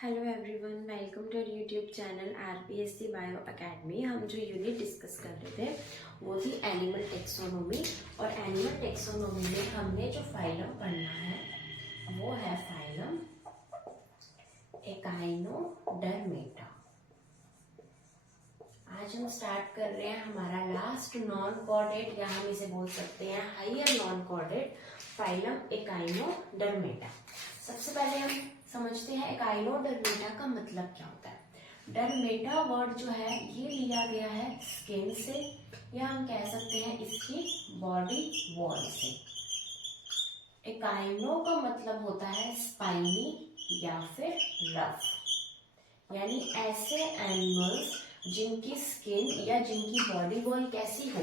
Hello everyone, welcome to YouTube channel RPSC bio academy. हम जो unit discuss कर रहे थे वो थी एनिमल टेक्सोनोमी। और एनिमल टेक्सोनोमी में हमने जो फाइलम पढ़ना है वो है फाइलम एकाइनोडर्मेटा। आज हम स्टार्ट कर रहे हैं हमारा लास्ट नॉन कॉर्डेट, या हम इसे बोल सकते हैं higher non chordate phylum echinodermata. सबसे पहले हम समझते हैं एकाइनोडर्मेटा का मतलब क्या होता है। डर्मेटा वर्ड जो है ये लिया गया है स्किन से, या हम कह सकते हैं इसकी बॉडी वॉल से। एकाइनो का मतलब होता है स्पाइनी या फिर रफ, यानी ऐसे एनिमल्स जिनकी स्किन या जिनकी बॉडी वॉल कैसी हो,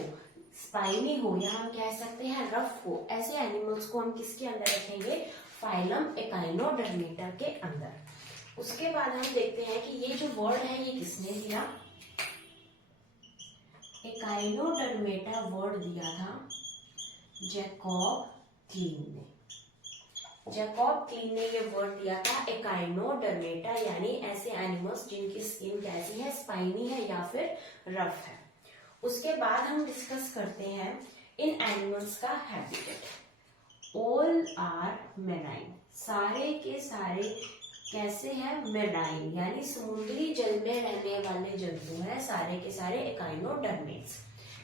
स्पाइनी हो, या हम कह सकते हैं रफ हो। ऐसे एनिमल्स को हम किसके अंदर रखेंगे? फाइलम एकाइनोडर्मेटा के अंदर। उसके बाद हम देखते हैं कि ये जो वर्ड है ये किसने दिया। एकाइनोडर्मेटा वर्ड दिया था जैकब क्लीन ने। जैकब क्लीन ने ये वर्ड दिया था एकाइनोडर्मेटा, यानी ऐसे एनिमल्स जिनकी स्किन कैसी है, स्पाइनी है या फिर रफ है। उसके बाद हम डिस्कस करते हैं इन एनिमल्स का हैबिटेट। ऑल आर मेराइन, सारे के सारे कैसे हैं? मेराइन, यानी समुद्री जल में रहने वाले जंतु हैं सारे के सारे एकाइनोडर्मेट्स।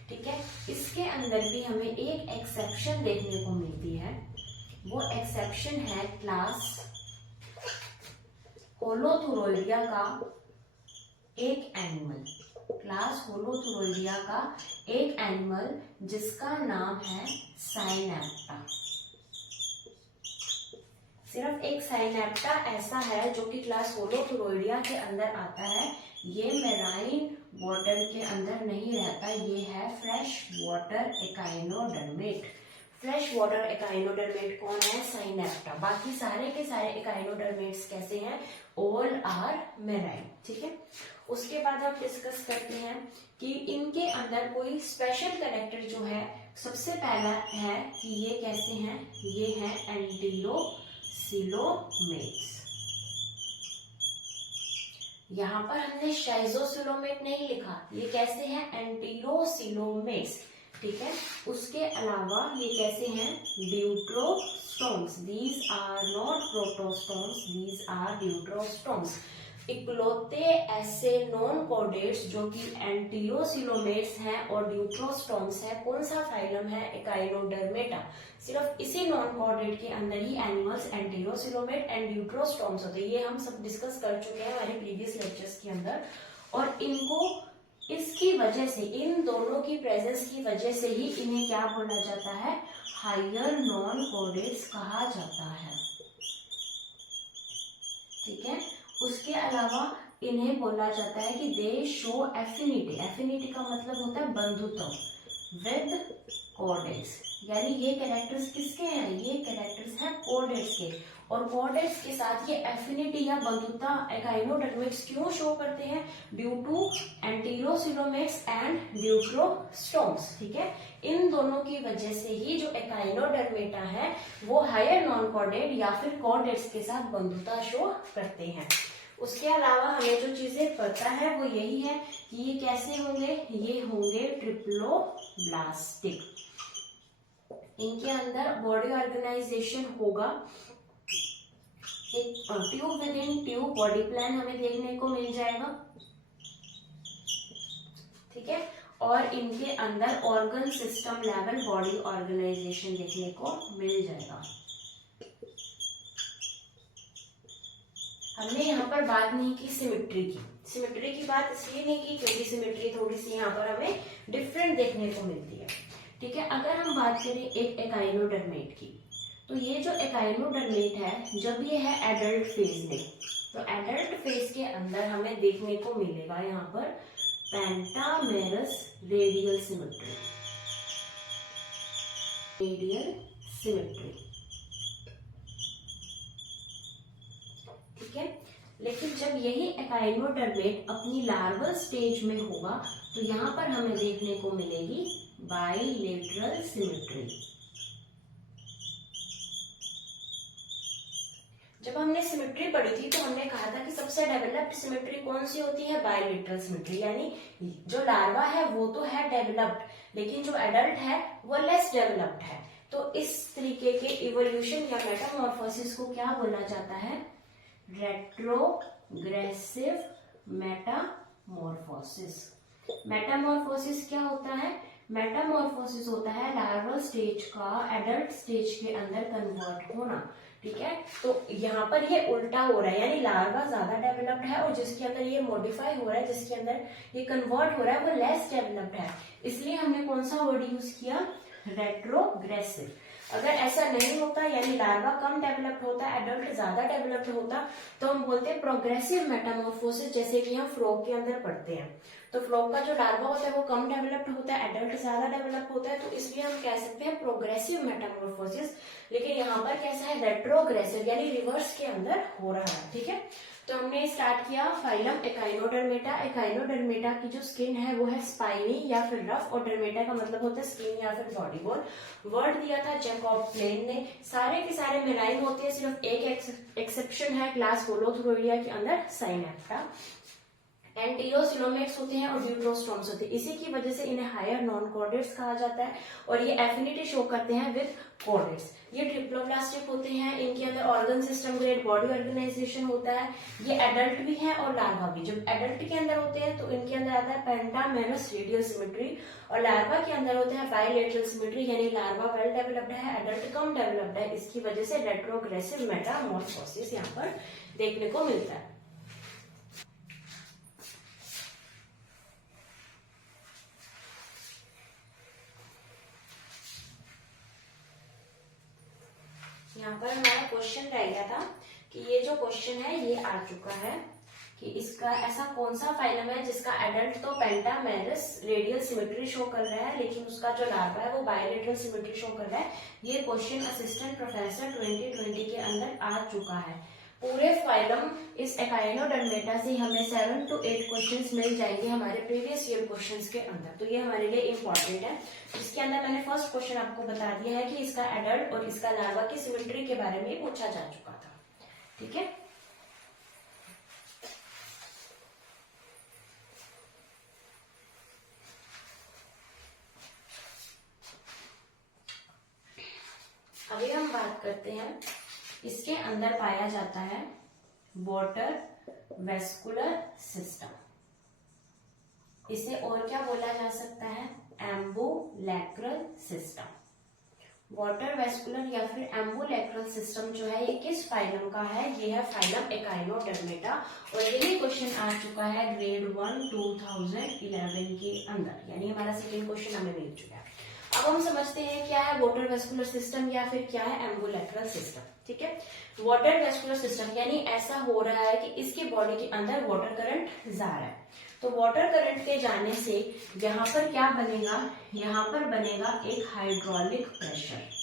ठीक है, इसके अंदर भी हमें एक एक्सेप्शन देखने को मिलती है। वो एक्सेप्शन है क्लास होलोथुरोइडिया का एक एनिमल, क्लास होलोथुरोइडिया का एक एनिमल जिसका नाम है साइनैप्टा। सिर्फ एक साइनैप्टा ऐसा है जो कि क्लास होलोथुरोइडिया के अंदर आता है। ये मेराइन वाटर के अंदर नहीं रहता, ये है फ्रेश वाटर एकाइनोडर्मेट। फ्रेश वाटर एकाइनोडर्मेट कौन है? साइनैप्टा। बाकी सारे के सारे एकाइनोडर्मेट्स कैसे हैं? All are marine. ठीक है, उसके बाद हम डिस्कस करते हैं कि इनके अंदर कोई स्पेशल कैरेक्टर जो है। सबसे पहला है कि ये कैसे हैं? ये है एंटीलोसिलोमेट्स। यहां पर हमने शाइजोसिलोमेट नहीं लिखा, ये कैसे हैं? एंटीलोसिलोमेट्स। ठीक है, उसके अलावा ये कैसे हैं? Deuterostomes. These are not protostomes, these are deuterostomes. इकलौते ऐसे नॉन कॉर्डेट्स जो कि एंटीलोसिलोमेट्स हैं और ड्यूट्रोस्टोम्स है। कौन सा फाइलम है? एकाइनोडर्मेटा। सिर्फ इसी नॉन कॉर्डेट के अंदर ही एनिमल्स एंटीलोसिलोमेट एंड ड्यूट्रोस्टोम्स होते हैं। ये हम सब डिस्कस कर चुके हैं हमारे प्रीवियस लेक्चर्स के अंदर। और इनको इसकी वजह से, इन दोनों की प्रेजेंस की वजह से ही इन्हें क्या बोला जाता है? हायर नॉन कॉर्डेट्स कहा जाता है। ठीक है, उसके अलावा इन्हें बोला जाता है कि दे शो एफिनिटी। एफिनिटी का मतलब होता है बंधुत्व विद कॉर्डेट्स, यानी ये कैरेक्टर्स किसके हैं? ये कैरेक्टर्स हैं कॉर्डेट्स के। और कॉर्डेट्स के साथ ये एफिनिटी या बंधुता एकाइनोडर्मेट्स क्यों शो करते हैं? Due to enterocoelomates and deuterostomes. ठीक है, इन दोनों की वजह से ही जो एकाइनोडर्मेटा है वो हायर नॉन कॉर्डेट या फिर कॉर्डेट्स के साथ बंधुता शो करते हैं। उसके अलावा हमें जो चीजें पता है वो यही है कि ये कैसे होंगे? ये होंगे ट्रिप्लोब्लास्टिक। इनके अंदर बॉडी ऑर्गेनाइजेशन होगा, एक tube with in tube body plan हमें देखने को मिल जाएगा। ठीक है, और इनके अंदर organ system level body organisation देखने को मिल जाएगा। हमने यहाँ पर बात नहीं की सिमेट्री की। सिमेट्री की बात इसलिए नहीं की क्योंकि सिमेट्री थोड़ी सी यहाँ पर हमें डिफरेंट देखने को मिलती है। ठीक है, अगर हम बात करें एक एकाइनोडर्मेट की, तो ये जो एकाइनोडर्मेट है जब ये है एडल्ट फेज में, तो एडल्ट फेज के अंदर हमें देखने को मिलेगा यहाँ पर pentamerous radial symmetry. Radial symmetry. ठीक है, लेकिन जब यही एकाइनोडर्मेट अपनी लार्वल स्टेज में होगा तो यहाँ पर हमें देखने को मिलेगी बाइलेटरल सिमेट्री। जब हमने सिमेट्री पढ़ी थी तो हमने कहा था कि सबसे डेवलप्ड सिमेट्री कौन सी होती है, बायलेटरल सिमेट्री, यानी जो लार्वा है वो तो है डेवलप्ड, लेकिन जो एडल्ट है वो लेस डेवलप्ड है। तो इस तरीके के इवोल्यूशन या मेटामॉर्फोसिस को क्या बोला जाता है, रेट्रोग्रेसिव मेटामॉर्फोसिस। मेटामॉर्फोसिस क्या होता है, मेटामॉर्फोसिस होता है लार्वल स्टेज का एडल्ट स्टेज के अंदर कन्वर्ट होना, ठीक है। तो यहाँ पर ये उल्टा हो रहा है, यानी लार्वा ज्यादा डेवलप्ड है और जिसके अंदर ये मॉडिफाई हो रहा है, जिसके अंदर ये कन्वर्ट हो रहा है वो लेस डेवलप्ड है, इसलिए हमने कौन सा वर्ड यूज किया, रेट्रोग्रेसिव। अगर ऐसा नहीं होता, यानी लार्वा कम डेवलप्ड होता, एडल्ट ज्यादा डेवलप्ड होता, तो हम बोलते हैं प्रोग्रेसिव मेटामॉर्फोसिस, जैसे कि हम फ्रॉग के अंदर पढ़ते हैं। तो फ्रॉग का जो लार्वा होता है वो कम डेवलप्ड होता है, एडल्ट ज्यादा डेवलप होता है, तो इसलिए हम कह सकते हैं प्रोग्रेसिव मेटामॉर्फोसिस। लेकिन यहाँ पर कैसा है, रेट्रोग्रेसिव, यानी रिवर्स के अंदर हो रहा है, ठीक है। तो हमने स्टार्ट किया फाइलम एकाइनोडर्मेटा। एकाइनोडर्मेटा की जो स्किन है वो है स्पाइनी या फिर रफ, और डर्मेटा का मतलब होता है स्किन या फिर बॉडी बोन। वर्ड दिया था जैकब प्लेन ने। सारे के सारे मेराइन होते हैं, सिर्फ एक एक्सेप्शन है क्लास होलोथ्रोइडिया के अंदर, साइनेप्टा। एंटीरोसिलोमेट्स होते हैं और ड्यूट्रोस्टोम्स होते हैं, इसी की वजह से इन्हें हायर नॉन कॉर्डेट्स कहा जाता है, और ये एफिनिटी शो करते हैं विद कॉर्डेट्स। ये ट्रिप्लोप्लास्टिक होते हैं, इनके अंदर organ system grade body organisation होता है। ये एडल्ट भी है और लार्वा भी। जब एडल्ट के अंदर होते हैं तो इनके अंदर आता है पेंटामेरस रेडियल सिमेट्री, और लार्वा के अंदर होता है बायलेटरल सिमेट्री, यानी लार्वा वेल डेवलप्ड है, एडल्ट कम डेवलप्ड है। इसकी वजह से रेट्रोग्रेसिव मेटामॉर्फोसिस यहाँ पर देखने को मिलता है। यहाँ पर हमारा क्वेश्चन रह गया था कि ये जो क्वेश्चन है ये आ चुका है कि इसका ऐसा कौन सा फाइलम है जिसका एडल्ट तो पेंटामेरस रेडियल सिमेट्री शो कर रहा है, लेकिन उसका जो लार्वा है वो बायलेटरल सिमेट्री शो कर रहा है। ये क्वेश्चन असिस्टेंट प्रोफेसर 2020 के अंदर आ चुका है। पूरे फाइलम इस एकाइनोडर्मेटा से हमें 7 to 8 क्वेश्चंस मिल जाएंगे हमारे प्रीवियस ईयर क्वेश्चंस के अंदर, तो ये हमारे लिए इम्पोर्टेंट है। इसके अंदर मैंने फर्स्ट क्वेश्चन आपको बता दिया है कि इसका एडल्ट और इसका लार्वा की सिमेट्री के बारे में पूछा जा चुका था, ठीक है। अभी हम बात करते हैं, इसके अंदर पाया जाता है वाटर वेस्कुलर सिस्टम। इसे और क्या बोला जा सकता है, एम्बुलेक्रल सिस्टम। वाटर वेस्कुलर या फिर एम्बुलेक्रल सिस्टम जो है ये किस फाइलम का है, ये है फाइलम एकाइनोडर्मेटा, और यही क्वेश्चन आ चुका है ग्रेड 1 2011 के अंदर, यानी हमारा सेकेंड क्वेश्चन हमें मिल चुका है। अब हम समझते हैं क्या है वाटर वेस्कुलर सिस्टम या फिर क्या है एम्बुलेक्रल सिस्टम, ठीक है। वाटर वेस्कुलर सिस्टम यानी ऐसा हो रहा है कि इसकी बॉडी के अंदर वाटर करंट जा रहा है, तो वाटर करंट के जाने से यहाँ पर क्या बनेगा, यहाँ पर बनेगा एक हाइड्रोलिक प्रेशर।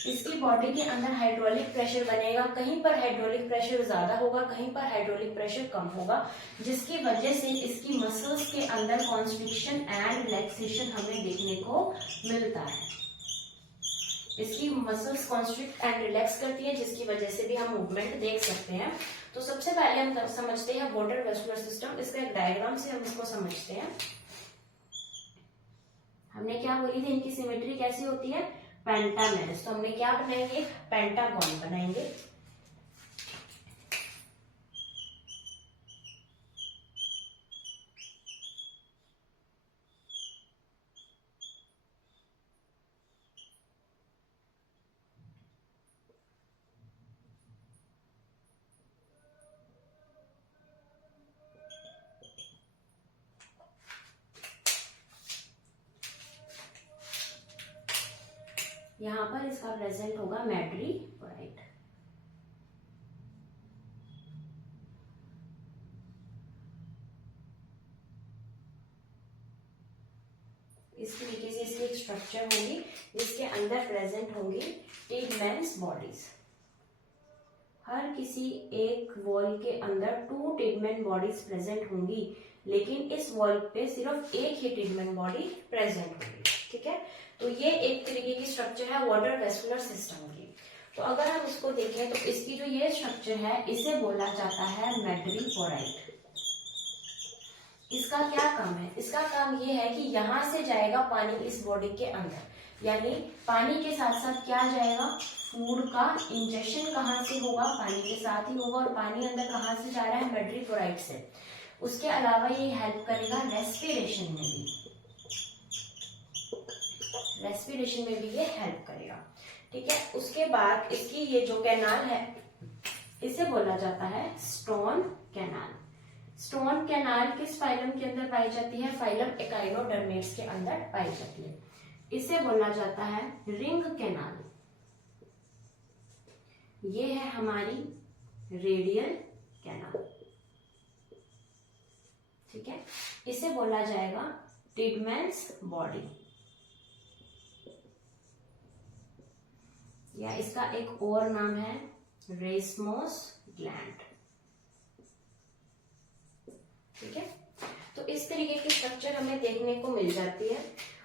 इसकी बॉडी के अंदर हाइड्रोलिक प्रेशर बनेगा, कहीं पर हाइड्रोलिक प्रेशर ज्यादा होगा, कहीं पर हाइड्रोलिक प्रेशर कम होगा, जिसकी वजह से इसकी मसल्स के अंदर कॉन्स्ट्रिक्शन एंड रिलैक्सेशन हमें देखने को मिलता है। इसकी मसल्स कॉन्स्ट्रिक्ट एंड रिलैक्स करती है, जिसकी वजह से भी हम मूवमेंट देख सकते हैं। तो सबसे पहले हम समझते हैं वाटर वेस्कुलर सिस्टम। इसका एक डायग्राम से हम इसको समझते हैं। हमने क्या बोली थी, इनकी सिमेट्री कैसी होती है, पेंटामेरस। तो हमने क्या बनाएंगे, पेंटागन बनाएंगे। यहाँ पर इसका प्रेजेंट होगा मैट्रीपोराइट। इस तरीके से इसकी एक स्ट्रक्चर होगी जिसके अंदर प्रेजेंट होंगी टिगमेंट्स बॉडीज। हर किसी एक वॉल के अंदर 2 टिगमेंट बॉडीज प्रेजेंट होंगी, लेकिन इस वॉल पे सिर्फ एक ही टिगमेंट बॉडी प्रेजेंट होगी, ठीक है। तो ये एक तरीके की स्ट्रक्चर है वाटर वेस्कुलर सिस्टम की। तो अगर हम इसको देखें तो इसकी जो ये स्ट्रक्चर है इसे बोला जाता है मैड्रीपोराइट। इसका क्या काम है? इसका काम ये है कि यहाँ से जाएगा पानी इस बॉडी के अंदर, यानी पानी के साथ साथ क्या जाएगा, फूड का इंजेक्शन कहाँ से होगा, पानी के साथ ही होगा। और पानी अंदर कहाँ से जा रहा है, मैड्रीपोराइट से। उसके अलावा ये हेल्प करेगा रेस्पिरेशन में भी, रेस्पिरेशन में भी ये हेल्प करेगा। ठीक है, उसके बाद इसकी ये जो कैनाल है इसे बोला जाता है स्टोन कैनाल। स्टोन कैनाल किस फाइलम के अंदर पाई जाती है, फाइलम एकाइनोडर्मेट्स के अंदर पाई जाती है। इसे बोला जाता है रिंग कैनाल। ये है हमारी रेडियल कैनाल। ठीक है, इसे बोला जाएगा टिडमैन्स बॉडी, या इसका एक और नाम है रेसमोस ग्लैंड। ठीक है, तो इस तरीके की स्ट्रक्चर हमें देखने को मिल जाती है।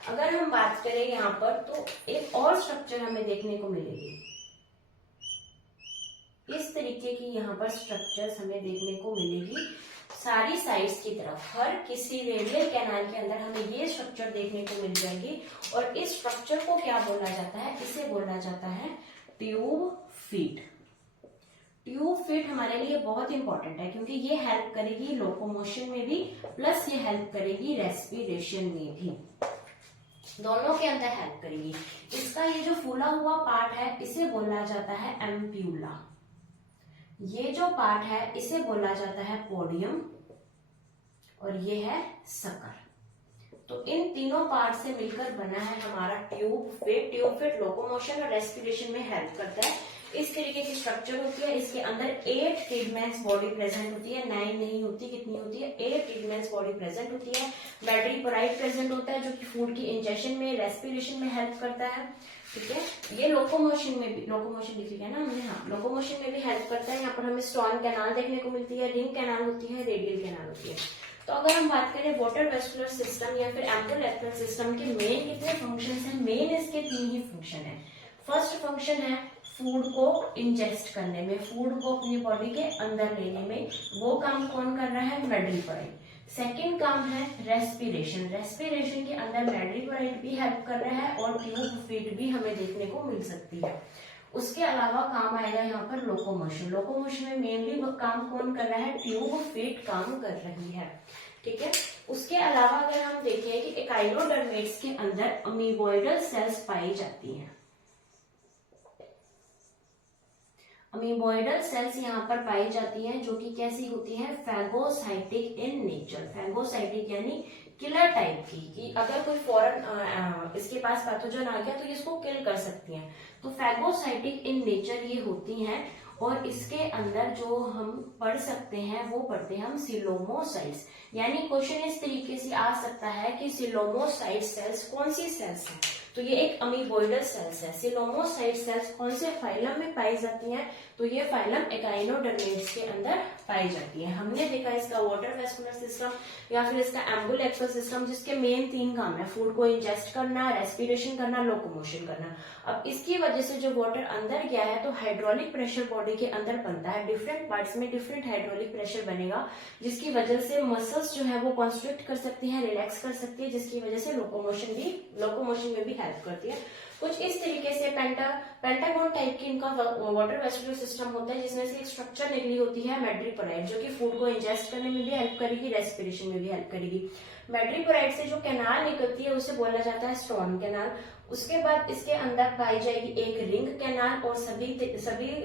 अगर हम बात करें यहाँ पर तो एक और स्ट्रक्चर हमें देखने को मिलेगी। इस तरीके की यहाँ पर स्ट्रक्चर्स हमें देखने को मिलेगी सारी साइड्स की तरफ। हर किसी रेडियल कैनाल के अंदर हमें ये स्ट्रक्चर देखने को मिल जाएगी। और इस स्ट्रक्चर को क्या बोला जाता है, इसे बोला जाता है ट्यूब फीट। ट्यूब फीट हमारे लिए बहुत इंपॉर्टेंट है क्योंकि ये हेल्प करेगी लोकोमोशन में भी, प्लस ये हेल्प करेगी रेस्पिरेशन में भी, दोनों के अंदर हेल्प करेगी। इसका ये जो फूला हुआ पार्ट है इसे बोला जाता है एम्प्यूला। ये जो पार्ट है इसे बोला जाता है पोडियम, और ये है सकर। तो इन तीनों पार्ट से मिलकर बना है हमारा tube fit. Tube fit locomotion और रेस्पिरेशन में हेल्प करता है। इस तरीके की स्ट्रक्चर होती है। इसके अंदर 8 टिडमैन्स बॉडी प्रेजेंट होती है, 9 नहीं होती। कितनी होती है, 8 टिडमैन्स बॉडी प्रेजेंट होती है। मैड्रीपोराइट प्रेजेंट होता है जो कि फूड की इंजेक्शन में, रेस्पिरेशन में हेल्प करता है। ठीक है, ये लोकोमोशन में भी, लोकोमोशन लिखी है ना हमने, हाँ, लोकोमोशन में भी हेल्प करता है। यहाँ पर हमें स्टोन कैनाल देखने को मिलती है, रिंग कैनाल होती है, रेडियल कैनाल होती है। तो अगर हम बात करें वाटर वेस्कुलर सिस्टम या फिर एम्बुलेक्टल सिस्टम के मेन कितने फंक्शंस हैं, मेन इसके 3 ही फंक्शन है। फर्स्ट फंक्शन है फूड को इंजेस्ट करने में, फूड को अपनी बॉडी के अंदर लेने में। वो काम कौन कर रहा है, मैड्रीपोराइट। सेकेंड काम है रेस्पिरेशन। रेस्पिरेशन के अंदर मैड्रीपोराइट भी हेल्प कर रहा है और ट्यूब फीट भी हमें देखने को मिल सकती है। उसके अलावा काम आएगा यहाँ पर लोकोमोशन। लोकोमोशन में मेनली काम कौन कर रहा है, ट्यूब फीट काम कर रही है। ठीक है, उसके अलावा अगर हम देखें कि एकाइनोडर्मेट्स के अंदर अमीबॉइडल सेल्स पाई जाती हैं। अमीबॉइडल सेल्स यहाँ पर पाई जाती हैं जो कि कैसी होती हैं, फैगोसाइटिक इन नेचर। फैगोसाइटिक यानी किलर टाइप की, कि अगर कोई फॉरेन इसके पास पैथोजन आ गया तो ये इसको किल कर सकती हैं। तो फैगोसाइटिक इन नेचर ये होती हैं। और इसके अंदर जो हम पढ़ सकते हैं वो पढ़ते हैं हम सिलोमोसाइट्स। यानी क्वेश्चन इस तरीके से आ सकता है कि सिलोमोसाइट सेल्स कौन सी सेल्स हैं, तो ये एक अमीबॉइडल सेल्स है। सिलोमोसाइट सेल्स कौन से फाइलम में पाई जाती हैं, तो ये फाइलम एकाइनोडर्मेट्स के अंदर पाई जाती है। हमने देखा इसका वाटर वेस्कुलर सिस्टम या फिर इसका एम्बुलेक्टल सिस्टम, जिसके मेन 3 काम है, फूड को इंजेस्ट करना, रेस्पिरेशन करना, लोकोमोशन करना। अब इसकी वजह से जो वाटर अंदर गया है तो हाइड्रोलिक प्रेशर बॉडी के अंदर बनता है। डिफरेंट पार्ट्स में डिफरेंट हाइड्रोलिक प्रेशर बनेगा, जिसकी वजह से मसल्स जो है वो कॉन्स्ट्रिक्ट कर सकती है, रिलैक्स कर सकती है, जिसकी वजह से लोकोमोशन में भी हेल्प करती है। कुछ इस तरीके से पेंटागोन टाइप की इनका वाटर वेस्कुलर सिस्टम होता है, जिसमें से एक स्ट्रक्चर निकली होती है मैड्रीपोराइट, जो कि फूड को इंजेस्ट करने में भी हेल्प करेगी, रेस्पिरेशन में भी हेल्प करेगी। मैड्रीपोराइट से जो कैनाल निकलती है उसे बोला जाता है स्टोन कैनाल। उसके बाद इसके अंदर पाई जाएगी एक रिंग कैनाल और सभी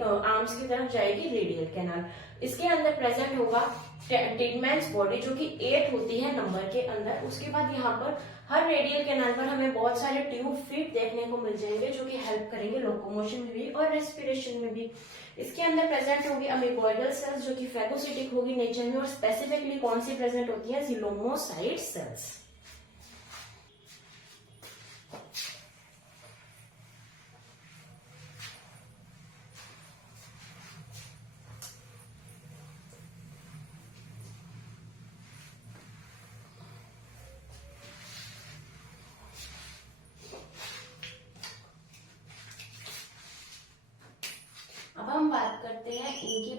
आर्म्स की तरफ जाएगी रेडियल कैनाल। इसके अंदर प्रेजेंट होगा टिडमैन्स बॉडी जो कि 8 होती है नंबर के अंदर। उसके बाद यहाँ पर हर रेडियल कैनाल पर हमें बहुत सारे ट्यूब फीट देखने को मिल जाएंगे जो कि हेल्प करेंगे लोकोमोशन में भी और रेस्पिरेशन में भी। इसके अंदर प्रेजेंट होगी अमीबॉइडल सेल्स जो कि फैगोसिटिक होगी नेचर में, और स्पेसिफिकली कौन सी प्रेजेंट होती है, सिलोमोसाइट सेल्स।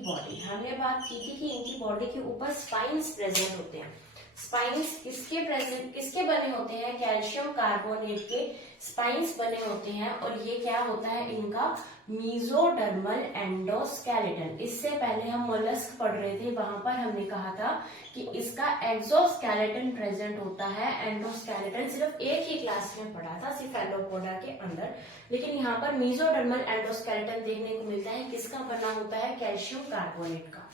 बॉडी, हमने बात की थी कि इनकी बॉडी के ऊपर स्पाइन्स प्रेजेंट होते हैं। स्पाइन्स किसके बने होते हैं? कैल्शियम कार्बोनेट के स्पाइन्स बने होते हैं। और ये क्या होता है इनका? Mesodermal endoskeleton. इससे पहले हम मोलस्क पढ़ रहे थे, वहां पर हमने कहा था कि इसका एक्सोस्केलेटन प्रेजेंट होता है। एंडोस्केलेटन सिर्फ एक ही क्लास में पढ़ा था, सिफेलोपोडा के अंदर। लेकिन यहाँ पर मीजोडर्मल एंडोस्केलेटन देखने को मिलता है। किसका बना होता है? कैल्शियम कार्बोनेट का।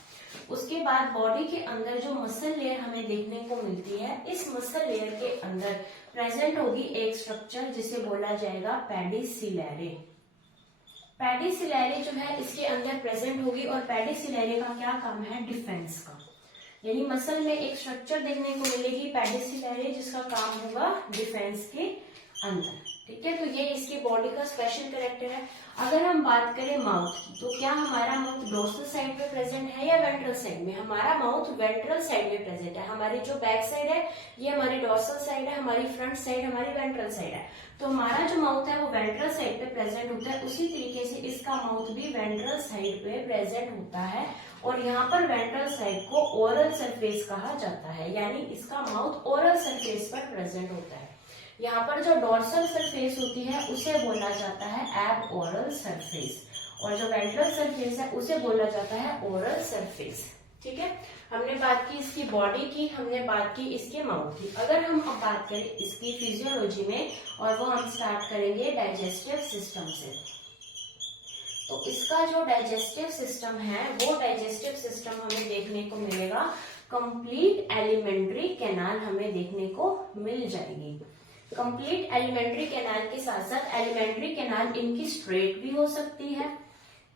उसके बाद बॉडी के अंदर जो मसल लेयर हमें देखने को मिलती है, इस मसल लेयर के अंदर प्रेजेंट होगी एक स्ट्रक्चर जिसे बोला जाएगा पेडिसिलेरे। पेडिसिलेरे जो है इसके अंदर प्रेजेंट होगी। और पेडिसिलेरे का क्या काम है? डिफेंस का। यानी मसल में एक स्ट्रक्चर देखने को मिलेगी पेडिसिलेरे, जिसका काम होगा डिफेंस के अंदर। ठीक है, तो ये इसकी बॉडी का स्पेशल कैरेक्टर है। अगर हम बात करें माउथ की, तो क्या हमारा माउथ डोर्सल साइड में प्रेजेंट है या वेंट्रल साइड में? हमारा माउथ वेंट्रल साइड में प्रेजेंट है। हमारी जो बैक साइड है ये हमारी डोर्सल साइड है, हमारी फ्रंट साइड हमारी वेंट्रल साइड है। तो हमारा जो माउथ है वो वेंट्रल साइड पे प्रेजेंट होता है। उसी तरीके से इसका माउथ भी वेंट्रल साइड पे प्रेजेंट होता है। और यहाँ पर वेंट्रल साइड को ओरल सरफेस कहा जाता है, यानी इसका माउथ ओरल सरफेस पर प्रेजेंट होता है। यहाँ पर जो डोर्सल सरफेस होती है उसे बोला जाता है एब ओरल सरफेस, और जो वेंट्रल सरफेस है उसे बोला जाता है ओरल सरफेस। ठीक है, हमने बात की इसकी बॉडी की, हमने बात की इसके माउथ की। अगर हम अब बात करें इसकी फिजियोलॉजी में, और वो हम स्टार्ट करेंगे डाइजेस्टिव सिस्टम से। तो इसका जो डाइजेस्टिव सिस्टम है, वो डाइजेस्टिव सिस्टम हमें देखने को मिलेगा, कंप्लीट एलिमेंट्री कैनाल हमें देखने को मिल जाएगी। कंप्लीट एलिमेंट्री कैनाल के साथ साथ एलिमेंट्री कैनाल इनकी स्ट्रेट भी हो सकती है,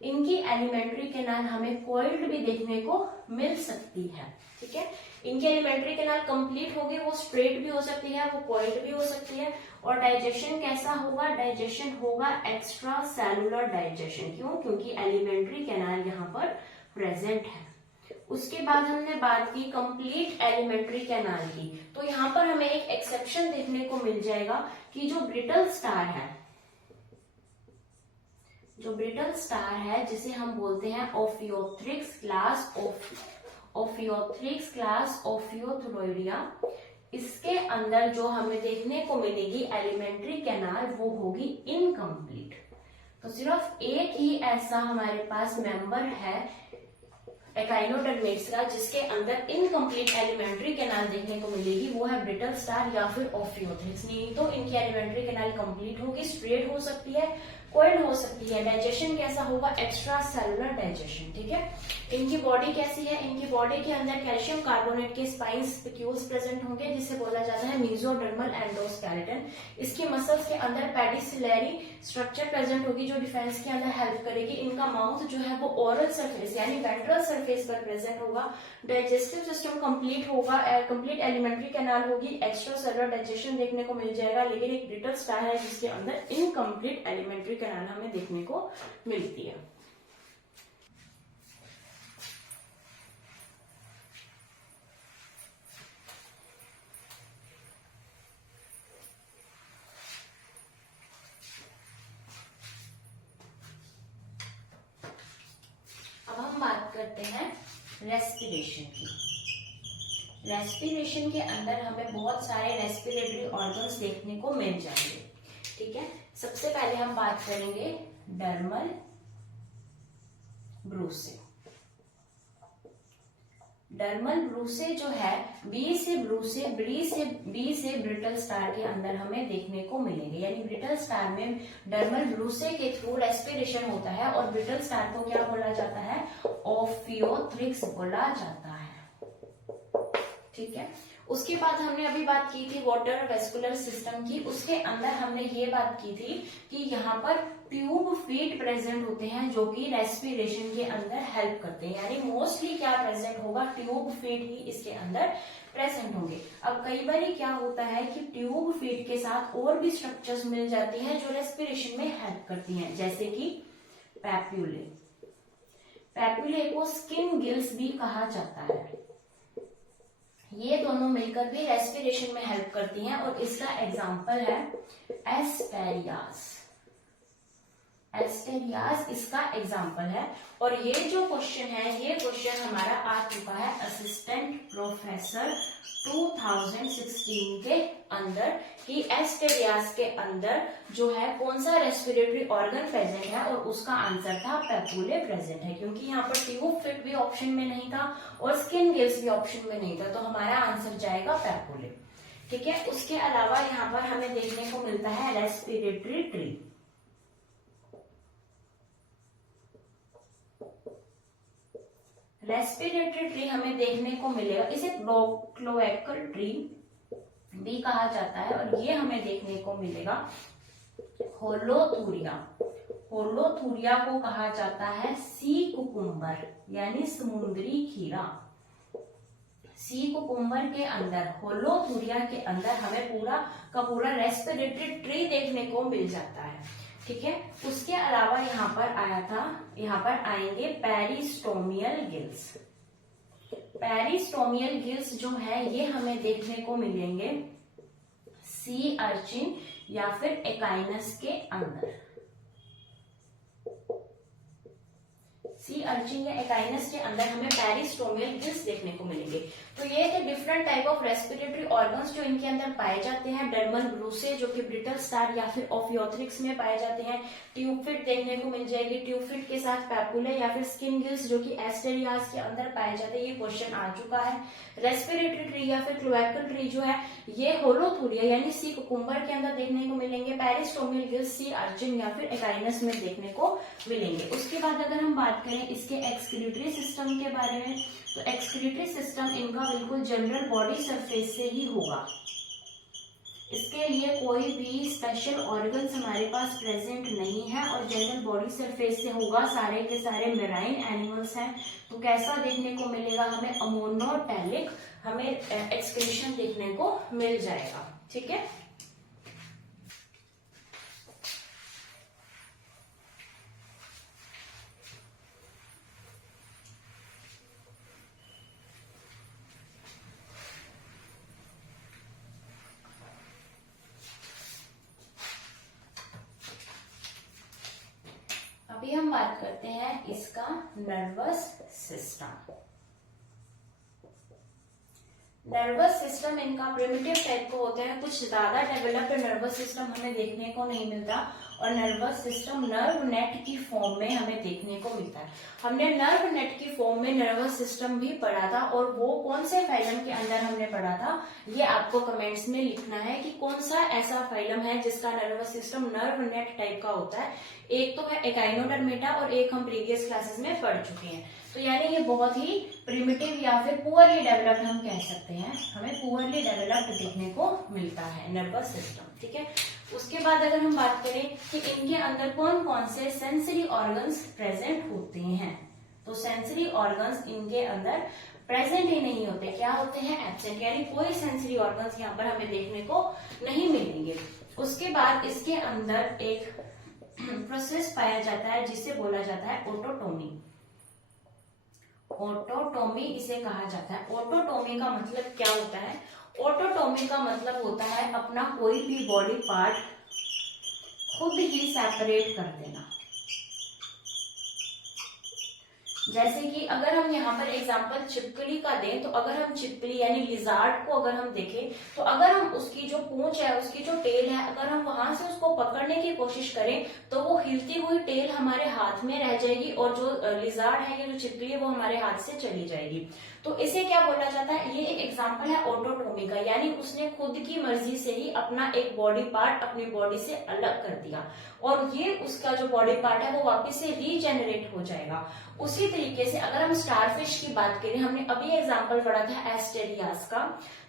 इनकी एलिमेंट्री कैनाल हमें कॉइल्ड भी देखने को मिल सकती है। ठीक है, इनकी एलिमेंट्री कैनाल कंप्लीट होगी, वो स्ट्रेट भी हो सकती है, वो कॉइल्ड भी हो सकती है। और डाइजेशन कैसा होगा? डाइजेशन होगा एक्स्ट्रा सेलुलर डाइजेशन। क्यों? क्योंकि एलिमेंट्री कैनाल यहाँ पर प्रेजेंट है। उसके बाद हमने बात की कंप्लीट एलिमेंट्री कैनाल की। तो यहाँ पर हमें एक एक्सेप्शन देखने को मिल जाएगा कि जो ब्रिटल स्टार है, जो ब्रिटल स्टार है जिसे हम बोलते हैं ओफियोथ्रिक्स क्लास ओफियोथ्रोइडिया, इसके अंदर जो हमें देखने को मिलेगी एलिमेंट्री कैनाल, वो होगी इनकम्प्लीट। तो सिर्फ एक ही ऐसा हमारे पास मेंबर है एकाइनोडर्मेट्स का जिसके अंदर इनकम्प्लीट एलिमेंट्री कैनाल देखने को मिलेगी, वो है ब्रिटल स्टार या फिर ओफियोथ्रिक्स। नहीं तो इनकी एलिमेंट्री कैनाल कंप्लीट होगी, स्ट्रेट हो सकती है, कॉइल्ड हो सकती है। डाइजेशन कैसा होगा? Extra cellular digestion. ठीक है, इनकी बॉडी कैसी है? इनकी बॉडी के अंदर कैल्शियम कार्बोनेट के स्पाइन्स स्पिक्यूल्स प्रेजेंट होंगे, जिसे बोला जाता है मीजोडर्मल एंडोस्केलेटन। इसकी मसल्स के अंदर पेडिसिलेरी स्ट्रक्चर प्रेजेंट होगी जो डिफेंस के अंदर हेल्प करेगी। इनका माउथ जो है वो ओरल सरफेस यानी वेंट्रल सरफेस पर प्रेजेंट होगा। डाइजेस्टिव सिस्टम कंप्लीट होगा, कंप्लीट एलिमेंट्री कैनाल होगी, एक्स्ट्रा सेलुलर डाइजेशन देखने को मिल जाएगा। लेकिन एक ब्रिटल स्टार है जिसके अंदर इनकम्प्लीट एलिमेंट्री कैनाल हमें देखने को मिलती है। अब हम बात करते हैं रेस्पिरेशन की। रेस्पिरेशन के अंदर हमें बहुत सारे रेस्पिरेटरी ऑर्गन्स देखने को मिल जाएंगे। ठीक है, सबसे पहले हम बात करेंगे डर्मल ब्रूसे। डर्मल ब्रूसे जो है बी से ब्रिटल स्टार के अंदर हमें देखने को मिलेंगे। यानी ब्रिटल स्टार में डर्मल ब्रूसे के थ्रू रेस्पिरेशन होता है और ब्रिटल स्टार को क्या बोला जाता है? ओफियोथ्रिक्स बोला जाता है। ठीक है, उसके बाद हमने अभी बात की थी वाटर वेस्कुलर सिस्टम की। उसके अंदर हमने ये बात की थी कि यहाँ पर ट्यूब फीट प्रेजेंट होते हैं जो कि रेस्पिरेशन के अंदर हेल्प करते हैं। यानी मोस्टली क्या प्रेजेंट होगा? ट्यूब फीट ही इसके अंदर प्रेजेंट होंगे। अब कई बार क्या होता है कि ट्यूब फीट के साथ और भी स्ट्रक्चर्स मिल जाती हैं जो रेस्पिरेशन में हेल्प करती हैं, जैसे कि पैप्यूले। पैप्यूले को स्किन गिल्स भी कहा जाता है। ये दोनों मिलकर भी रेस्पिरेशन में हेल्प करती हैं और इसका एग्जाम्पल है एस्पेरियास। एस्टेरियास इसका एग्जाम्पल है। और ये जो क्वेश्चन है, ये क्वेश्चन हमारा आ चुका है असिस्टेंट प्रोफेसर 2016 के अंदर, कि एस्टेरियास के अंदर जो है कौन सा रेस्पिरेटरी ऑर्गन प्रेजेंट है, और उसका आंसर था पैपुले प्रेजेंट है, क्योंकि यहाँ पर ट्यूब फिट भी ऑप्शन में नहीं था और स्किन गिल्स भी ऑप्शन में नहीं था, तो हमारा आंसर जाएगा पैपुले। ठीक है। उसके अलावा यहाँ पर हमें देखने को मिलता है रेस्पिरेटरी ट्री। रेस्पिरेटरी ट्री हमें देखने को मिलेगा, इसे क्लोएकल ट्री भी कहा जाता है, और ये हमें देखने को मिलेगा होलोथूरिया। होलोथूरिया को कहा जाता है सी कुकुम्बर, यानी समुद्री खीरा। सी कुकुम्बर के अंदर, होलोथूरिया के अंदर हमें पूरा का पूरा रेस्पिरेटरी ट्री देखने को मिल जाता है। ठीक है। उसके अलावा यहाँ पर आया था, यहाँ पर आएंगे पेरिस्टोमियल गिल्स। पेरिस्टोमियल गिल्स जो है ये हमें देखने को मिलेंगे सी अर्चिन या फिर एकाइनस के अंदर। सी अर्चिन या एकाइनस के अंदर हमें पेरिस्टोमियल गिल्स देखने को मिलेंगे। तो ये थे different type of respiratory organs जो इनके अंदर पाए जाते हैं। डर्मल ब्रूसे जो कि ब्रिटल स्टार या फिर ओफियोथ्रिक्स में पाए जाते हैं। ट्यूब फिट देखने को मिल जाएगी, ट्यूब फिट के साथ पैपुले या फिर स्किन गिल्स जो कि एस्टेरियास के अंदर पाए जाते हैं। ये क्वेश्चन आ चुका है। रेस्पिरेटरी ट्री या फिर क्लोएकल ट्री जो है ये होलोथूरिया यानी सी कुकुम्बर के अंदर देखने को मिलेंगे। पेरिस्टोमियल गिल्स सी अर्चिन या फिर एकाइनस में देखने को मिलेंगे। उसके बाद अगर हम बात करें इसके एक्सक्रीटरी सिस्टम के बारे में, तो एक्सक्रीटरी सिस्टम इनका बिल्कुल जनरल बॉडी सरफेस से ही होगा। इसके लिए कोई भी स्पेशल ऑर्गन्स हमारे पास प्रेजेंट नहीं है और जनरल बॉडी सरफेस से होगा। सारे के सारे मेराइन एनिमल्स हैं। तो कैसा देखने को मिलेगा हमें, अमोनोटेलिक हमें एक्सक्रीशन देखने को मिल जाएगा। ठीक है। अभी हम बात करते हैं इसका नर्वस सिस्टम। नर्वस सिस्टम इनका प्रिमिटिव टाइप को होते हैं। कुछ ज्यादा डेवलप्ड नर्वस सिस्टम हमें देखने को नहीं मिलता और नर्वस सिस्टम नर्व नेट की फॉर्म में हमें देखने को मिलता है। हमने नर्व नेट की फॉर्म में नर्वस सिस्टम भी पढ़ा था और वो कौन से फाइलम के अंदर हमने पढ़ा था, ये आपको कमेंट्स में लिखना है कि कौन सा ऐसा फाइलम है जिसका nervous system nerve net type का होता है। एक तो है एकाइनोडर्मेटा और एक हम प्रीवियस क्लासेस में पढ़ चुके हैं। तो यानी ये बहुत ही प्रिमिटिव या फिर पुअरली डेवलप्ड हम कह सकते हैं, हमें पुअरली डेवलप्ड देखने को मिलता है नर्वस सिस्टम। ठीक है। उसके बाद अगर हम बात करें कि इनके अंदर कौन कौन से सेंसरी ऑर्गन्स प्रेजेंट होते हैं, तो सेंसरी ऑर्गन्स इनके अंदर प्रेजेंट ही नहीं होते। क्या होते हैं, एब्सेंट, यानी कोई सेंसरी ऑर्गन्स यहाँ पर हमें देखने को नहीं मिलेंगे। उसके बाद इसके अंदर एक प्रोसेस पाया जाता है जिसे बोला जाता है ओटोटोमी। ओटोटोमी इसे कहा जाता है। ओटोटोमी का मतलब क्या होता है, ओटोटोमी का मतलब होता है अपना कोई भी बॉडी पार्ट खुद ही सेपरेट कर देना। जैसे कि अगर हम यहाँ पर एग्जांपल छिपकली का दें, तो अगर हम छिपकली यानी लिजार्ड को अगर हम देखें, तो अगर हम उसकी जो पूंछ है, उसकी जो टेल है, अगर हम वहां से उसको पकड़ने की कोशिश करें तो वो हिलती हुई टेल हमारे हाथ में रह जाएगी और जो लिजार्ड है या जो छिपकली है वो हमारे हाथ से चली जाएगी। तो इसे क्या बोला जाता है, ये एक एग्जाम्पल है ओटोटोमी का, यानी उसने खुद की मर्जी से ही अपना एक बॉडी पार्ट अपनी बॉडी से अलग कर दिया और ये उसका जो बॉडी पार्ट है वो वापस से रीजेनरेट हो जाएगा। उसी तरीके से अगर हम स्टारफिश की बात करें, हमने अभी एग्जांपल पढ़ा था एस्टेरियास का,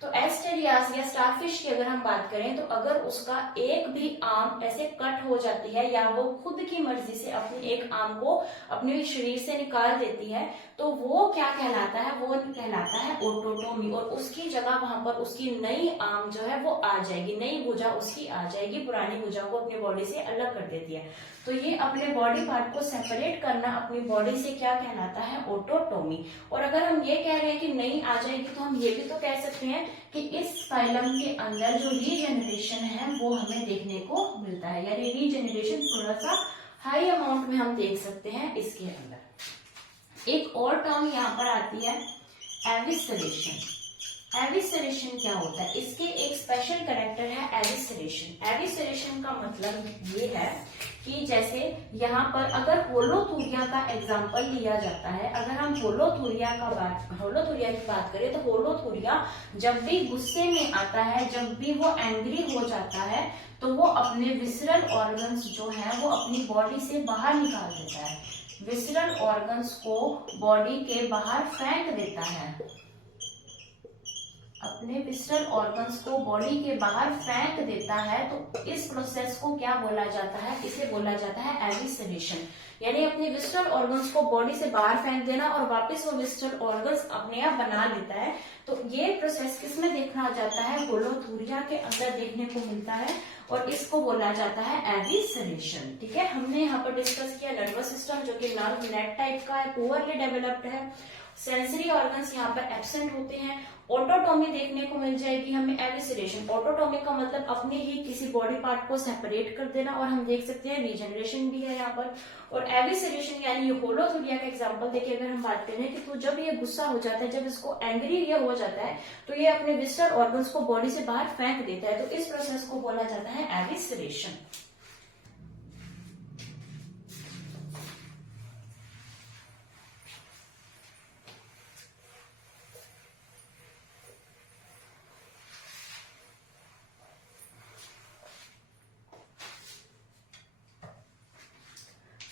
तो एस्टेरियास या स्टारफिश की अगर हम बात करें तो अगर उसका एक भी आर्म ऐसे कट हो जाती है या वो खुद की मर्जी से अपनी एक आर्म को अपने शरीर से निकाल देती है, तो वो क्या कहलाता है, वो कहलाता है ओटोटोमी। और उसकी जगह वहां पर उसकी नई आर्म जो है वो आ जाएगी, नई भुजा उसकी आ जाएगी, पुरानी भुजा को अपनी बॉडी से अलग कर देती है। तो ये अपने बॉडी पार्ट को सेपरेट करना अपनी बॉडी से क्या कहलाता है, ओटोटोमी। और अगर हम ये कह रहे हैं कि नहीं आ जाएगी, तो हम ये भी तो कह सकते हैं कि इस फाइलम के अंदर जो रीजेनरेशन है वो हमें देखने को मिलता है, यानी रीजेनरेशन थोड़ा सा हाई अमाउंट में हम देख सकते हैं इसके अंदर। एक और टर्म यहाँ पर आती है एविसरेशन। एविसरेशन क्या होता है? इसके एक स्पेशल कैरेक्टर है एविसरेशन। एविसरेशन का मतलब ये है कि जैसे यहाँ पर अगर होलोथूरिया का एग्जाम्पल लिया जाता है, अगर हम होलोथूरिया की बात करें तो होलोथूरिया जब भी गुस्से में आता है, जब भी वो एंग्री हो जाता है, तो वो अपने विसरल ऑर्गन्स जो है वो अपनी बॉडी से बाहर निकाल देता है, विसरल ऑर्गन्स को बॉडी के बाहर फेंक देता है, अपने विसरल ऑर्गन्स को बॉडी के बाहर फेंक देता है। तो इस प्रोसेस को क्या बोला जाता है? इसे बोला जाता है एविसरेशन, यानी अपने विसरल ऑर्गन्स को बॉडी से बाहर फेंक देना और वापस वो विसरल ऑर्गन्स अपने आप बना लेता है। तो ये प्रोसेस किसमें देखा जाता है? होलोथूरिया के अंदर देखने को मिलता है और इसको बोला जाता है एविसरेशन। ठीक है, हमने यहाँ पर डिस्कस किया नर्वस सिस्टम जो कि नर्व नेट टाइप का है, पुअरली डेवलप्ड है, सेंसरी ऑर्गन्स यहाँ पर एब्सेंट होते हैं। ऑटोटॉमी देखने को मिल जाएगी हमें एविसरेशन। ऑटोटॉमी का मतलब अपने ही किसी बॉडी पार्ट को सेपरेट कर देना, और हम देख सकते हैं रीजनरेशन भी है यहाँ पर। और एविसरेशन यानी ये होलोथूरिया का एग्जांपल देखिए, अगर हम बात करें कि तो जब ये गुस्सा हो जाता है, जब इसको एंग्री ये हो जाता है, तो ये अपने विसरल ऑर्गन्स को बॉडी से बाहर फेंक देता है। तो इस प्रोसेस को बोला जाता है एविसरेशन।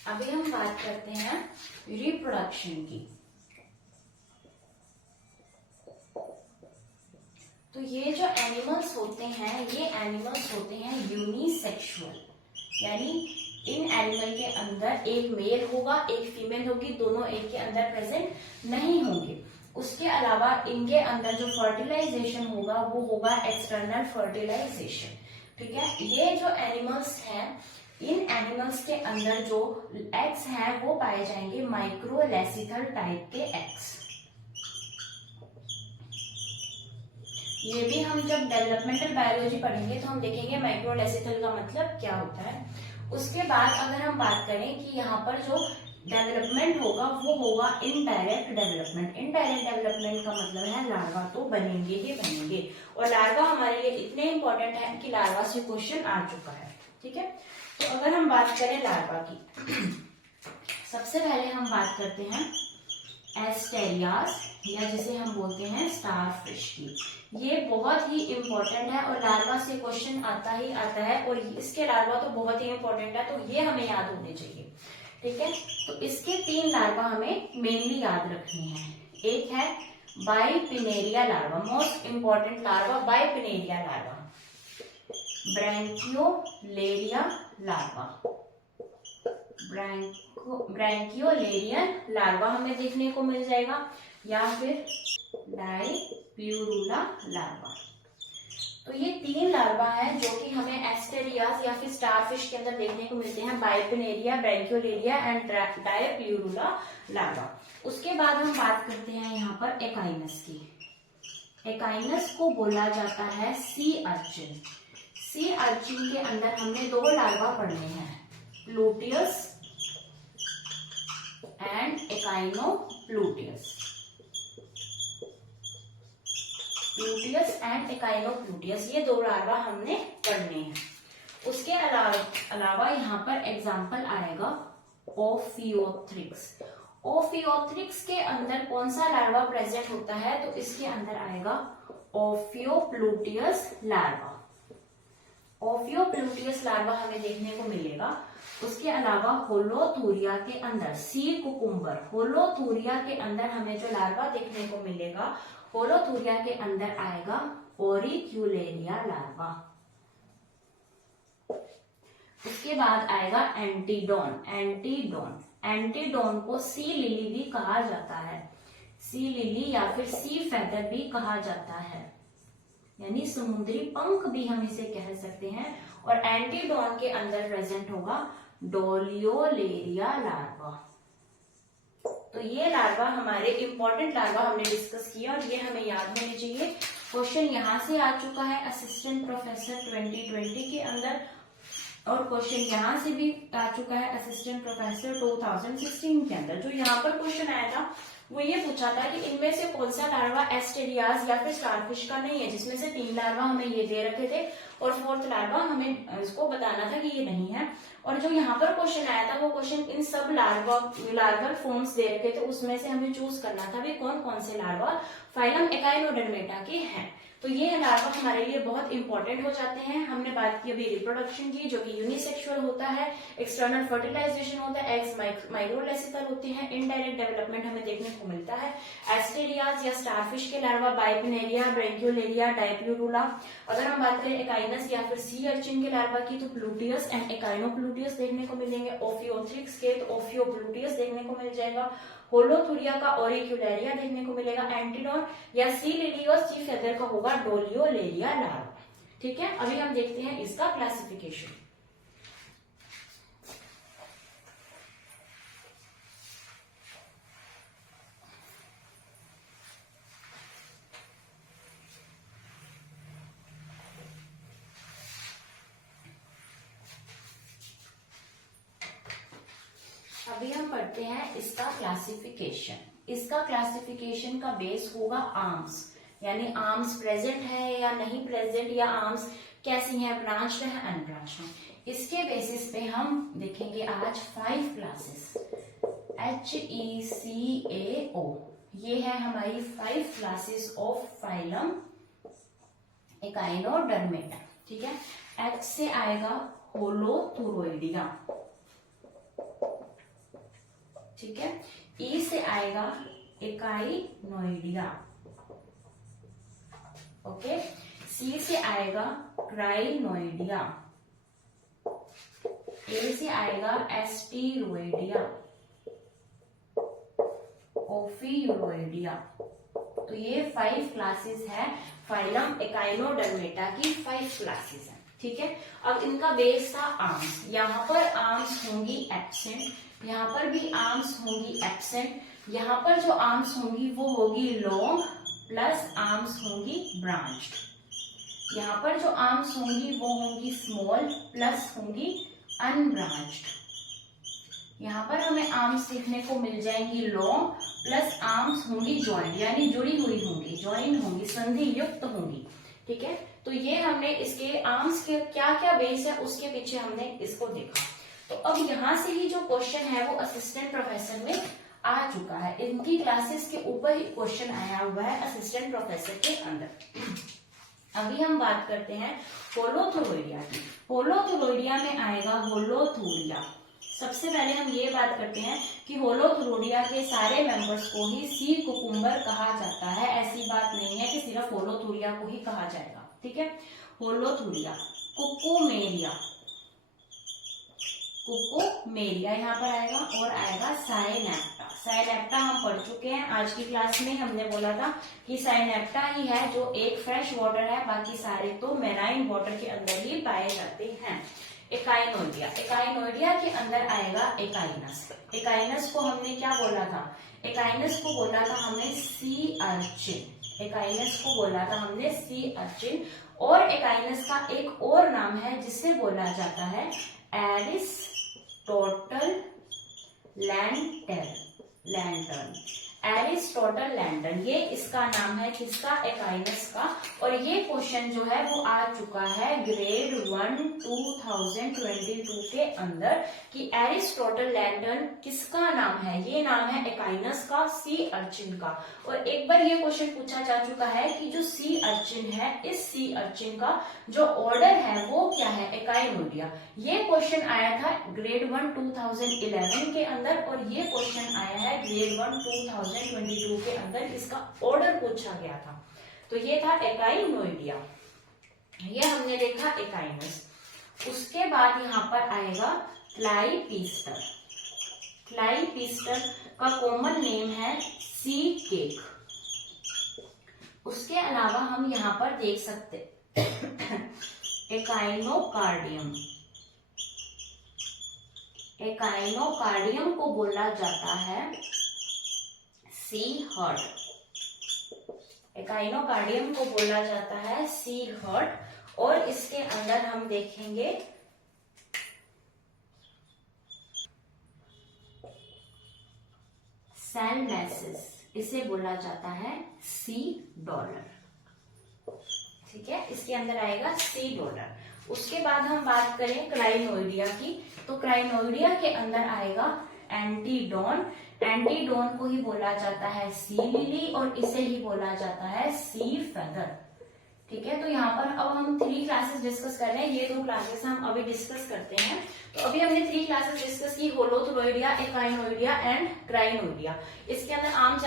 अभी हम बात करते हैं रिप्रोडक्शन की। तो ये जो एनिमल्स होते हैं, ये एनिमल्स होते हैं यूनिसेक्सुअल, यानी इन एनिमल के अंदर एक मेल होगा, एक फीमेल होगी, दोनों एक के अंदर प्रेजेंट नहीं होंगे। उसके अलावा इनके अंदर जो फर्टिलाइजेशन होगा वो होगा एक्सटर्नल फर्टिलाइजेशन। ठीक है, ये जो एनिमल्स हैं, इन एनिमल्स के अंदर जो एग्स हैं वो पाए जाएंगे माइक्रोलेसिथल टाइप के एग्स। ये भी हम जब डेवलपमेंटल बायोलॉजी पढ़ेंगे तो हम देखेंगे माइक्रोलेसिथल का मतलब क्या होता है। उसके बाद अगर हम बात करें कि यहाँ पर जो डेवलपमेंट होगा वो होगा इनडायरेक्ट डेवलपमेंट। इनडायरेक्ट डेवलपमेंट का मतलब है लार्वा तो बनेंगे ही बनेंगे, और लार्वा हमारे लिए इतने इंपॉर्टेंट है कि लार्वा से क्वेश्चन आ चुका है। ठीक है, तो अगर हम बात करें लार्वा की, सबसे पहले हम बात करते हैं एस्टेरियास, या जिसे हम बोलते हैं स्टारफिश की। ये बहुत ही इंपॉर्टेंट है और लार्वा से क्वेश्चन आता ही आता है, और इसके लार्वा तो बहुत ही इंपॉर्टेंट है, तो ये हमें याद होने चाहिए। ठीक है, तो इसके 3 लार्वा हमें मेनली याद रखने हैं। एक है bipinnaria larva, most important larva bipinnaria larva, brachiolaria larva, brachiolarian larva हमें देखने को मिल जाएगा, या फिर डायप्यूरुला लार्वा। तो ये 3 लार्वा है जो कि हमें एस्टेरियास या फिर स्टारफिश के अंदर देखने को मिलते हैं, बाइपिनेरिया, ब्रैंकियोलेरिया एंड डायप्यूरुला लार्वा। उसके बाद हम बात करते हैं यहाँ पर एकाइनस की। एकाइनस को बोला जाता है सी अर्चिन। सी अर्चिन के अंदर हमने 2 लार्वा पढ़ने हैं, प्लूटियस एंड एकाइनोप्लूटियस। प्लूटियस एंड एकाइनोप्लूटियस, ये 2 लार्वा हमने पढ़ने हैं। उसके अलावा यहाँ पर एग्जाम्पल आएगा ओफियोथ्रिक्स। ओफियोथ्रिक्स के अंदर कौन सा लार्वा प्रेजेंट होता है? तो इसके अंदर आएगा ओफियोप्लूटियस लार्वा। ओफियोप्लूटियस लार्वा हमें देखने को मिलेगा। उसके अलावा होलोथूरिया के अंदर सी कुकुम्बर, होलोथूरिया के अंदर हमें जो लार्वा देखने को मिलेगा, होलोथूरिया के अंदर आएगा ओरिक्यूलेरिया लार्वा। उसके बाद आएगा एंटीडोन। एंटीडोन को सी लिली भी कहा जाता है, सी लिली या फिर सी फेदर भी कहा जाता है, यानी समुद्री पंख भी हम इसे कह सकते हैं। और एंटीडोन के अंदर प्रेजेंट होगा डोलियोलेरिया लार्वा। तो ये लार्वा हमारे इंपॉर्टेंट लार्वा हमने डिस्कस किया और ये हमें याद होने चाहिए। क्वेश्चन यहाँ से आ चुका है असिस्टेंट प्रोफेसर 2020 के अंदर। और क्वेश्चन यहाँ से भी आ चुका है असिस्टेंट प्रोफेसर 2016 के अंदर। जो यहाँ पर क्वेश्चन आया था वो ये पूछा था कि इनमें से कौन सा लार्वा एस्टेरियाज या फिर स्टारफिश का नहीं है, जिसमें से 3 लार्वा हमें ये दे रखे थे और 4th लार्वा हमें इसको बताना था कि ये नहीं है। और जो यहाँ पर क्वेश्चन आया था वो क्वेश्चन इन सब लार्वल फॉर्म्स दे रखे थे, उसमें से हमें चूज करना था भी कौन कौन से लार्वा फाइलम एकाइनोडर्मेटा के हैं। तो ये लार्वा हमारे लिए बहुत इंपॉर्टेंट हो जाते हैं। हमने बात की अभी रिप्रोडक्शन की, जो कि यूनिसेक्सुअल होता है, एक्सटर्नल फर्टिलाइजेशन होता है, एग्स माइक्रोलेसिकल होते हैं, इनडायरेक्ट डेवलपमेंट हमें देखने को मिलता है। एस्टेरियाज या स्टारफिश के लार्वा बाइपिनेरिया, ब्रैंक्योलेरिया, डाइप्यूरुला। अगर हम बात करें एकाइनस या फिर सी अर्चिन के लार्वा की, तो प्लूटियस एंड एकाइनोप्लूटियस देखने को मिलेंगे। ओफियोथ्रिक्स के तो ओफियोप्लूटियस देखने को मिल जाएगा। होलोथुरिया का ओरिक्यूलेरिया देखने को मिलेगा। एंटिडोन या सी लिली और सी फेदर का होगा डोलियोलेरिया लार्वा। ठीक है, अभी हम देखते हैं इसका क्लासिफिकेशन। अभी हम पढ़ते हैं इसका क्लासिफिकेशन। इसका क्लासिफिकेशन का बेस होगा आर्म्स, यानी आर्म्स प्रेजेंट है या नहीं प्रेजेंट, या आर्म्स कैसी हैं, ब्रांच्ड है अनब्रांच्ड है। इसके बेसिस पे हम देखेंगे आज 5 क्लासेस HECAO। ये है हमारी 5 क्लासेस ऑफ फाइलम एकाइनोडर्मेटा। ठीक है, H से आएगा होलोथुरोइडिया। ठीक है, ई से आएगा एकाइनोइडिया। ओके, सी से आएगा क्राइनोइडिया। ए से आएगा एस्टीरोइडिया, ओफियूरोइडिया। तो ये 5 क्लासेस है फाइलम एकाइनोडर्मेटा की 5 क्लासेस है। ठीक है, अब इनका बेस था आर्म्स। यहाँ पर आर्म्स होंगी एब्सेंट, यहाँ पर भी आर्म्स होंगी एब्सेंट। यहाँ पर जो आर्म्स होंगी वो होगी लॉन्ग प्लस आर्म्स होंगी ब्रांच्ड। यहाँ पर जो आर्म्स होंगी वो होंगी स्मॉल प्लस होंगी अनब्रांच्ड। यहाँ पर हमें आर्म्स देखने को मिल जाएंगी लॉन्ग प्लस आर्म्स होंगी ज्वाइंट, यानी जुड़ी हुई होंगी, ज्वाइन होंगी, संधि युक्त होंगी। ठीक है, तो ये हमने इसके आर्म्स के क्या क्या बेस है उसके पीछे हमने इसको देखा। तो अब यहाँ से ही जो क्वेश्चन है वो असिस्टेंट प्रोफेसर में आ चुका है। इनकी क्लासेस के ऊपर ही क्वेश्चन आया हुआ है असिस्टेंट प्रोफेसर के अंदर। अभी हम बात करते हैं होलोथुरोइडिया की। होलोथुरोइडिया में आएगा होलोथुरिया। सबसे पहले हम ये बात करते हैं कि होलोथुरोइडिया के सारे मेंबर्स को ही सी कुकुम्बर कहा जाता है। ऐसी बात नहीं है कि सिर्फ होलोथुरिया को ही कहा जाएगा। ठीक है, होलोथुरिया, कुकुमेरिया, कुकुमेरिया यहाँ पर आएगा, और आएगा साइनेप्टा। साइनेप्टा हम पढ़ चुके हैं आज की क्लास में। हमने बोला था कि साइनेप्टा ही है जो एक फ्रेश वाटर है, बाकी सारे तो मेराइन वाटर के अंदर ही पाए जाते हैं। एकाइनोइडिया, एकाइनोइडिया के अंदर आएगा एकाइनस। एकाइनस को हमने क्या बोला था, एकाइनस को बोला था हमने सी अर्चिन। एकाइनस को बोला था हमने सी अर्चिन। और एकाइनस का एक और नाम है जिसे बोला जाता है एरिस्टोटल लैंटर्न। एरिस्टोटल लैंटर्न, ये इसका नाम है किसका, एकाइनस का। और ये क्वेश्चन जो है वो आ चुका है ग्रेड 1 2022 के अंदर कि एरिस्टोटल लैंटर्न किसका नाम है। ये नाम है एकाइनस का, सी अर्चिन का। और एक बार ये क्वेश्चन पूछा जा चुका है कि जो सी अर्चिन है, इस सी अर्चिन का जो ऑर्डर है वो क्या है, एकाइनोइडिया। ये क्वेश्चन आया था ग्रेड 1 2011 के अंदर, और ये क्वेश्चन आया है ग्रेड 1 2022 के अंदर। इसका ऑर्डर पूछा गया था। तो ये था एकाइनोइडिया, ये हमने देखा एकाइनस। उसके बाद यहाँ पर आएगा क्लाइपीस्टर। क्लाइपीस्टर का कॉमन नेम है सी केक। उसके अलावा हम यहाँ पर देख सकते एकाइनोकार्डियम। एकाइनोकार्डियम को बोला जाता है सी हर्ट। एकाइनोकार्डियम को बोला जाता है सी हर्ट। और इसके अंदर हम देखेंगे सैलमैसिस, इसे बोला जाता है सी डॉलर। ठीक है, इसके अंदर आएगा सी डॉलर। उसके बाद हम बात करें क्राइनोइडिया की, तो क्राइनोइडिया के अंदर आएगा एंटीडोन। एंटीडोन को ही बोला जाता है सी लिली और इसे ही बोला जाता है सी फेदर। ठीक है, तो यहाँ पर अब हम 3 क्लासेस डिस्कस कर रहे हैं, ये 2 क्लासेस हम अभी डिस्कस करते हैं। तो अभी हमने 3 क्लासेस डिस्कस की, होलोथुरोइडिया, एकाइनोइडिया एंड क्राइनोइडिया। इसके अंदर arms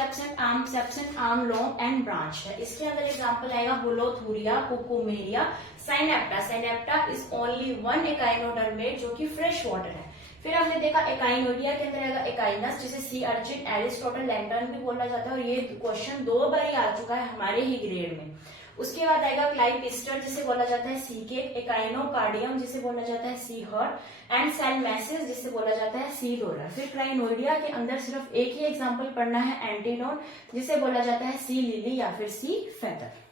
absent, arm long and branch है। इसके अंदर एग्जांपल आएगा होलोथुरिया, कुकुमेरिया, साइनेप्टा। साइनेप्टा इज ओनली वन एकाइनोडर्मेट जो कि फ्रेश वाटर है। फिर हमने देखा एकाइनोइडिया के अंदर आएगा एकाइनस, जिसे सी अर्चिन, एरिस्टोटल, लैंटर्न भी बोला जाता है, और ये क्वेश्चन 2 बार ही आ चुका है हमारे ही ग्रेड में। उसके बाद आएगा क्लाइपिस्टर, जिसे बोला जाता है सी केक, एकाइनोकार्डियम, जिसे बोला जाता है सी हर्ट, एंड सैलमैसिस, जिसे बोला जाता है सी डॉलर। फिर क्राइनोइडिया के अंदर सिर्फ एक ही एग्जांपल पढ़ना है, एंटीडोन, जिसे बोला जाता है सी लिली या फिर सी फेदर।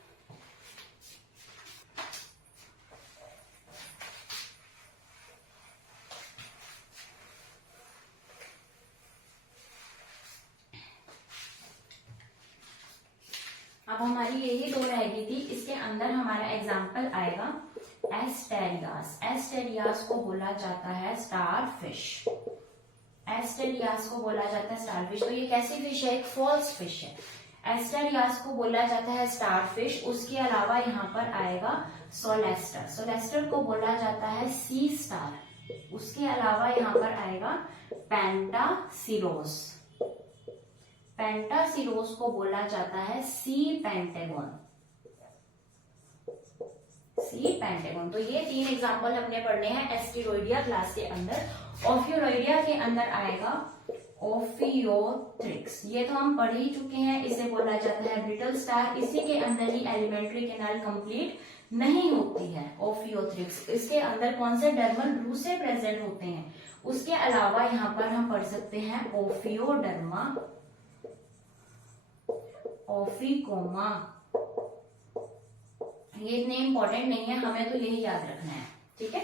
अब हमारी यही 2 रह गई थी। इसके अंदर हमारा एग्जाम्पल आएगा एस्टेरियास। एस्टेरियास को बोला जाता है स्टार फिश। एस्टेरियास को बोला जाता है स्टार फिश। तो ये कैसी फिश है? एक फॉल्स फिश है। एस्टेरियास को बोला जाता है स्टार फिश। उसके अलावा यहाँ पर आएगा सोलेस्टर। सोलेस्टर को बोला जाता है सी स्टार। उसके अलावा यहाँ पर आएगा पेंटासिरोस। पेंटासिरोस को बोला जाता है सी पेंटेगोन। सी पेंटेगोन। तो ये 3 एग्जांपल हमने पढ़ने हैं एस्टेरोइडिया क्लास के अंदर। ओफियोरॉइडिया के अंदर आएगा ओफियोथ्रिक्स। ये तो हम पढ़ ही चुके हैं, इसे बोला जाता है ब्रिटल स्टार। इसी के अंदर ही एलिमेंट्री कैनाल कंप्लीट नहीं होती है। ओफियोथ्रिक्स, इसके अंदर कौन से डर्मल ब्रूसे प्रेजेंट होते हैं। उसके अलावा यहाँ पर हम पढ़ सकते हैं ओफियोडर्मा, ओफिकोमा। ये इतने इंपॉर्टेंट नहीं है, हमें तो यही याद रखना है। ठीक है,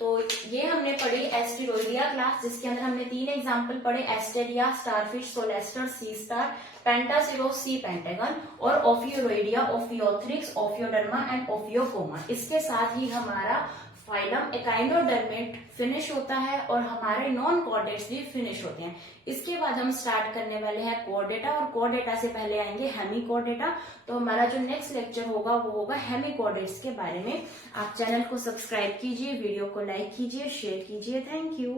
तो ये हमने पढ़ी एस्टेरोइडिया क्लास, जिसके अंदर हमने 3 एग्जांपल पढ़े, एस्टेरिया, स्टारफिश, सोलेस्टर, सी स्टार, पेंटासिरोस, सी पेंटेगन, और ओफियोरॉइडिया, ओफियोथ्रिक्स, ओफियोडर्मा एंड ओफियोकोमा। इसके साथ ही हमारा फाइलम एकाइनोडर्मेट फिनिश होता है और हमारे नॉन कॉर्डेट्स भी फिनिश होते हैं। इसके बाद हम स्टार्ट करने वाले हैं कॉर्डेटा, और कॉर्डेटा से पहले आएंगे हेमिकॉर्डेटा। तो हमारा जो नेक्स्ट लेक्चर होगा वो होगा हेमिकॉर्डेट्स के बारे में। आप चैनल को सब्सक्राइब कीजिए, वीडियो को लाइक कीजिए, शेयर कीजिए। Thank you.